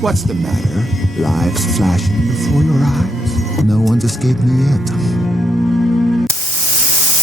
What's the matter? Lives flashing before your eyes? No one's escaped me yet.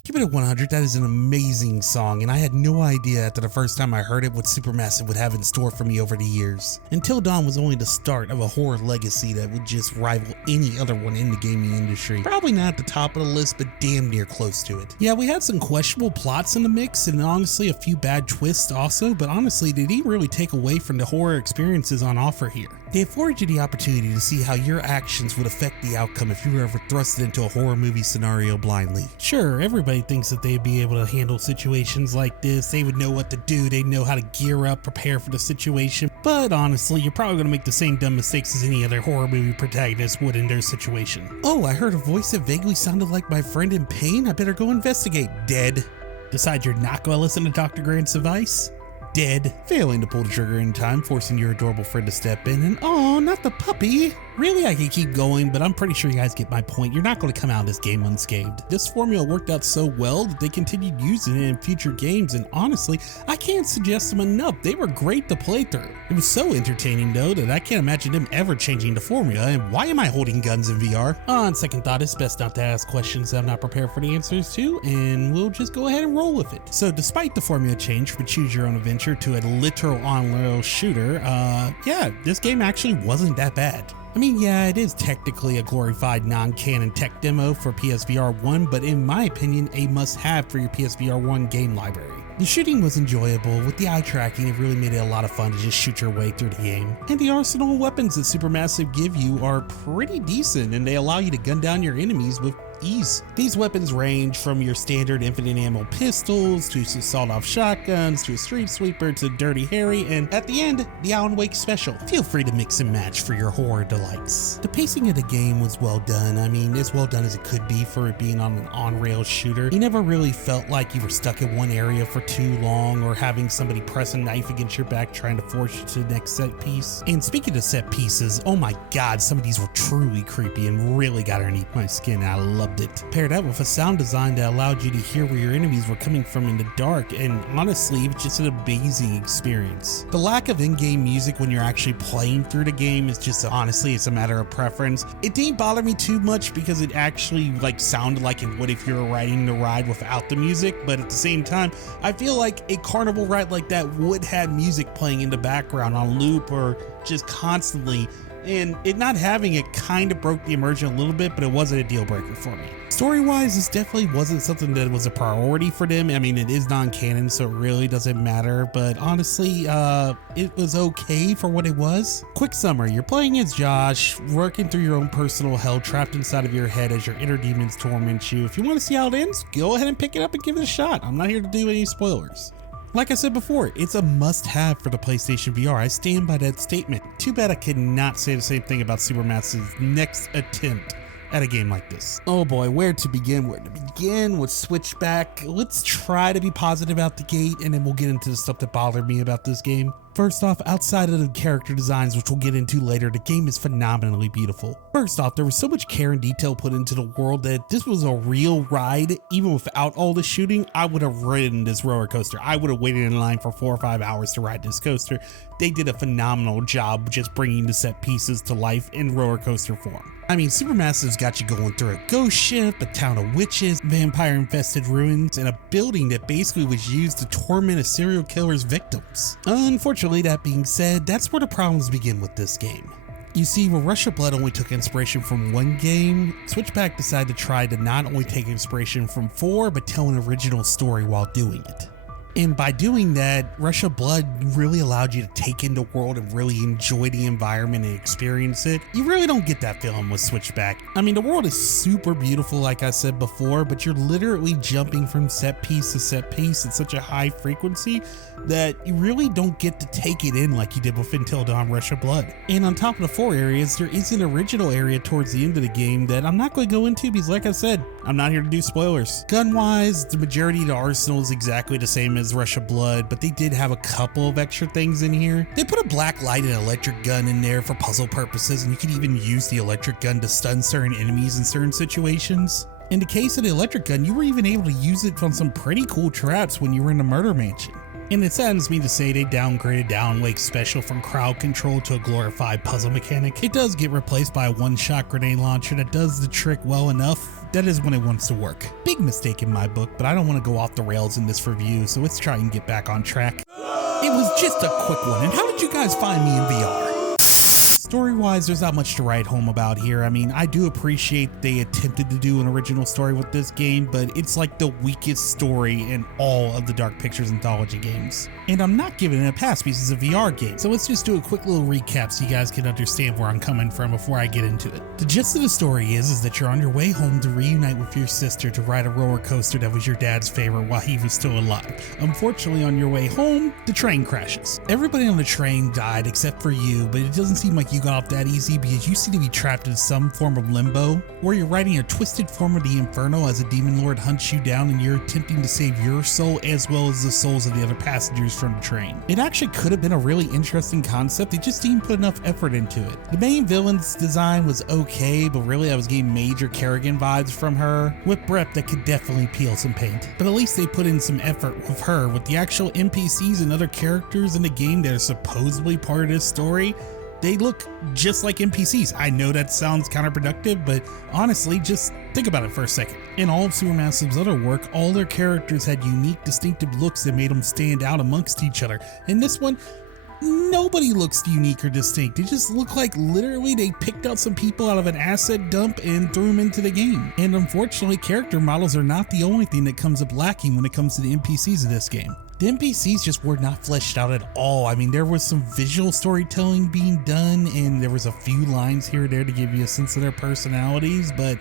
Keep it at 100, that is an amazing song, and I had no idea after the first time I heard it what Supermassive would have in store for me over the years. Until Dawn was only the start of a horror legacy that would just rival any other one in the gaming industry. Probably not at the top of the list, but damn near close to it. Yeah, we had some questionable plots in the mix, and honestly a few bad twists also, but honestly they didn't really take away from the horror experiences on offer here. They afforded you the opportunity to see how your actions would affect the outcome if you were ever thrusted into a horror movie scenario blindly. Sure, everybody thinks that they'd be able to handle situations like this, they would know what to do, they'd know how to gear up, prepare for the situation, but honestly, you're probably gonna make the same dumb mistakes as any other horror movie protagonist would in their situation. Oh, I heard a voice that vaguely sounded like my friend in pain, I better go investigate. Dead. Decide you're not gonna listen to Dr. Grant's advice? Dead. Failing to pull the trigger in time, forcing your adorable friend to step in, and oh, not the puppy. Really, I could keep going, but I'm pretty sure you guys get my point. You're not going to come out of this game unscathed. This formula worked out so well that they continued using it in future games, and honestly, I can't suggest them enough. They were great to play through. It was so entertaining though that I can't imagine them ever changing the formula, and why am I holding guns in VR? On second thought, it's best not to ask questions that I'm not prepared for the answers to, and we'll just go ahead and roll with it. So despite the formula change from choose your own adventure to a literal on-rail shooter, yeah, this game actually wasn't that bad. I mean, yeah, it is technically a glorified non-canon tech demo for PSVR 1, but in my opinion, a must-have for your PSVR 1 game library. The shooting was enjoyable. With the eye tracking, it really made it a lot of fun to just shoot your way through the game. And the arsenal of weapons that Supermassive give you are pretty decent, and they allow you to gun down your enemies with ease. These weapons range from your standard infinite ammo pistols to sawed-off shotguns to a street sweeper to Dirty Harry, and at the end, the Alan Wake special. Feel free to mix and match for your horror delights. The pacing of the game was well done. I mean, as well done as it could be for it being on an on-rail shooter. You never really felt like you were stuck in one area for too long or having somebody press a knife against your back trying to force you to the next set piece. And speaking of set pieces, oh my god, some of these were truly creepy and really got underneath my skin, and I loved it. Paired that with a sound design that allowed you to hear where your enemies were coming from in the dark, and honestly, it was just an amazing experience. The lack of in-game music when you're actually playing through the game is just, honestly, it's a matter of preference. It didn't bother me too much because it actually sounded like it would if you were riding the ride without the music, but at the same time, I feel like a carnival ride like that would have music playing in the background on loop or just constantly, and it not having it kind of broke the immersion a little bit, but it wasn't a deal breaker for me. Story-wise, this definitely wasn't something that was a priority for them. I mean, it is non-canon, so it really doesn't matter, but honestly, it was okay for what it was. Quick summary, you're playing as Josh, working through your own personal hell trapped inside of your head as your inner demons torment you. If you want to see how it ends, go ahead and pick it up and give it a shot. I'm not here to do any spoilers. Like I said before, it's a must-have for the PlayStation VR. I stand by that statement. Too bad I could not say the same thing about Supermassive's next attempt at a game like this. Oh boy, where to begin? Where to begin with Switchback? Let's try to be positive out the gate, and then we'll get into the stuff that bothered me about this game. First off, outside of the character designs, which we'll get into later, the game is phenomenally beautiful. First off, there was so much care and detail put into the world that this was a real ride. Even without all the shooting, I would have ridden this roller coaster. I would have waited in line for 4 or 5 hours to ride this coaster. They did a phenomenal job just bringing the set pieces to life in roller coaster form. I mean, Supermassive's got you going through a ghost ship, a town of witches, vampire-infested ruins, and a building that basically was used to torment a serial killer's victims. Unfortunately, that being said, that's where the problems begin with this game. You see, where Rush of Blood only took inspiration from one game, Switchback decided to try to not only take inspiration from 4, but tell an original story while doing it. And by doing that, Rush of Blood really allowed you to take in the world and really enjoy the environment and experience it. You really don't get that feeling with Switchback. I mean, the world is super beautiful, like I said before, but you're literally jumping from set piece to set piece at such a high frequency that you really don't get to take it in like you did with Until Dawn Rush of Blood. And on top of the 4 areas, there is an original area towards the end of the game that I'm not going to go into because, like I said, I'm not here to do spoilers. Gun-wise, the majority of the arsenal is exactly the same as Rush of Blood, but they did have a couple of extra things in here. They put a black light and electric gun in there for puzzle purposes, and you can even use the electric gun to stun certain enemies in certain situations. In the case of the electric gun, you were even able to use it on some pretty cool traps when you were in the murder mansion. And it saddens me to say they downgraded Downwake Special from crowd control to a glorified puzzle mechanic. It does get replaced by a one-shot grenade launcher that does the trick well enough. That is when it wants to work. Big mistake in my book, but I don't want to go off the rails in this review, so let's try and get back on track. It was just a quick one, and how did you guys find me in VR? Story-wise, there's not much to write home about here. I mean, I do appreciate they attempted to do an original story with this game, but it's like the weakest story in all of the Dark Pictures Anthology games. And I'm not giving it a pass because it's a VR game, so let's just do a quick little recap so you guys can understand where I'm coming from before I get into it. The gist of the story is that you're on your way home to reunite with your sister to ride a roller coaster that was your dad's favorite while he was still alive. Unfortunately, on your way home, the train crashes. Everybody on the train died except for you, but it doesn't seem like you got off that easy because you seem to be trapped in some form of limbo where you're riding a twisted form of the Inferno as a demon lord hunts you down and you're attempting to save your soul as well as the souls of the other passengers from the train. It actually could have been a really interesting concept, they just didn't put enough effort into it. The main villain's design was okay, but really I was getting major Kerrigan vibes from her with breath that could definitely peel some paint. But at least they put in some effort with her. With the actual NPCs and other characters in the game that are supposedly part of this story, they look just like NPCs. I know that sounds counterproductive, but honestly, just think about it for a second. In all of Supermassive's other work, all their characters had unique, distinctive looks that made them stand out amongst each other. In this one, nobody looks unique or distinct. They just look like literally they picked out some people out of an asset dump and threw them into the game. And unfortunately, character models are not the only thing that comes up lacking when it comes to the NPCs of this game. The NPCs just were not fleshed out at all. I mean, there was some visual storytelling being done and there was a few lines here or there to give you a sense of their personalities, but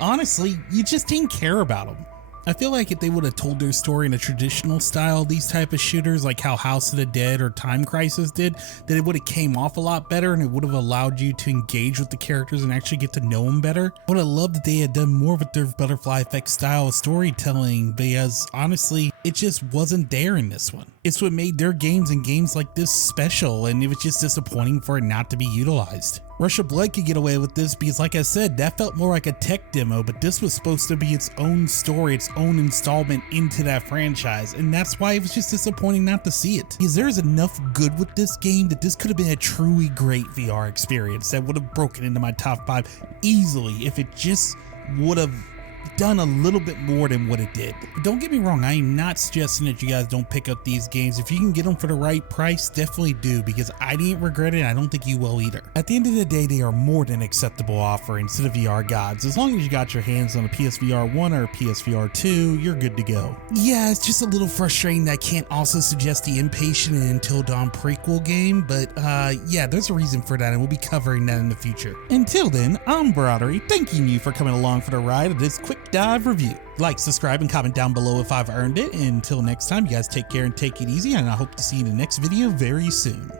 honestly, you just didn't care about them. I feel like if they would have told their story in a traditional style, these type of shooters like how House of the Dead or Time Crisis did, that it would have came off a lot better and it would have allowed you to engage with the characters and actually get to know them better. I would have loved that they had done more with their butterfly effect style of storytelling because honestly, it just wasn't there in this one. It's what made their games and games like this special, and it was just disappointing for it not to be utilized. Rush of Blood could get away with this because like I said, that felt more like a tech demo, but this was supposed to be its own story, its own installment into that franchise, and that's why it was just disappointing not to see it. Because there's enough good with this game that this could have been a truly great VR experience that would have broken into my top 5 easily if it just would have done a little bit more than what it did. But don't get me wrong, I am not suggesting that you guys don't pick up these games. If you can get them for the right price, definitely do, because I didn't regret it and I don't think you will either. At the end of the day, they are more than acceptable offerings to the VR gods. As long as you got your hands on a PSVR 1 or a PSVR 2, you're good to go. Yeah, it's just a little frustrating that I can't also suggest the Impatient and Until Dawn prequel game, but yeah, there's a reason for that and we'll be covering that in the future. Until then, I'm Broderick, thanking you for coming along for the ride of this quick dive review. Like, subscribe, and comment down below if I've earned it. And until next time, you guys take care and take it easy, and I hope to see you in the next video very soon.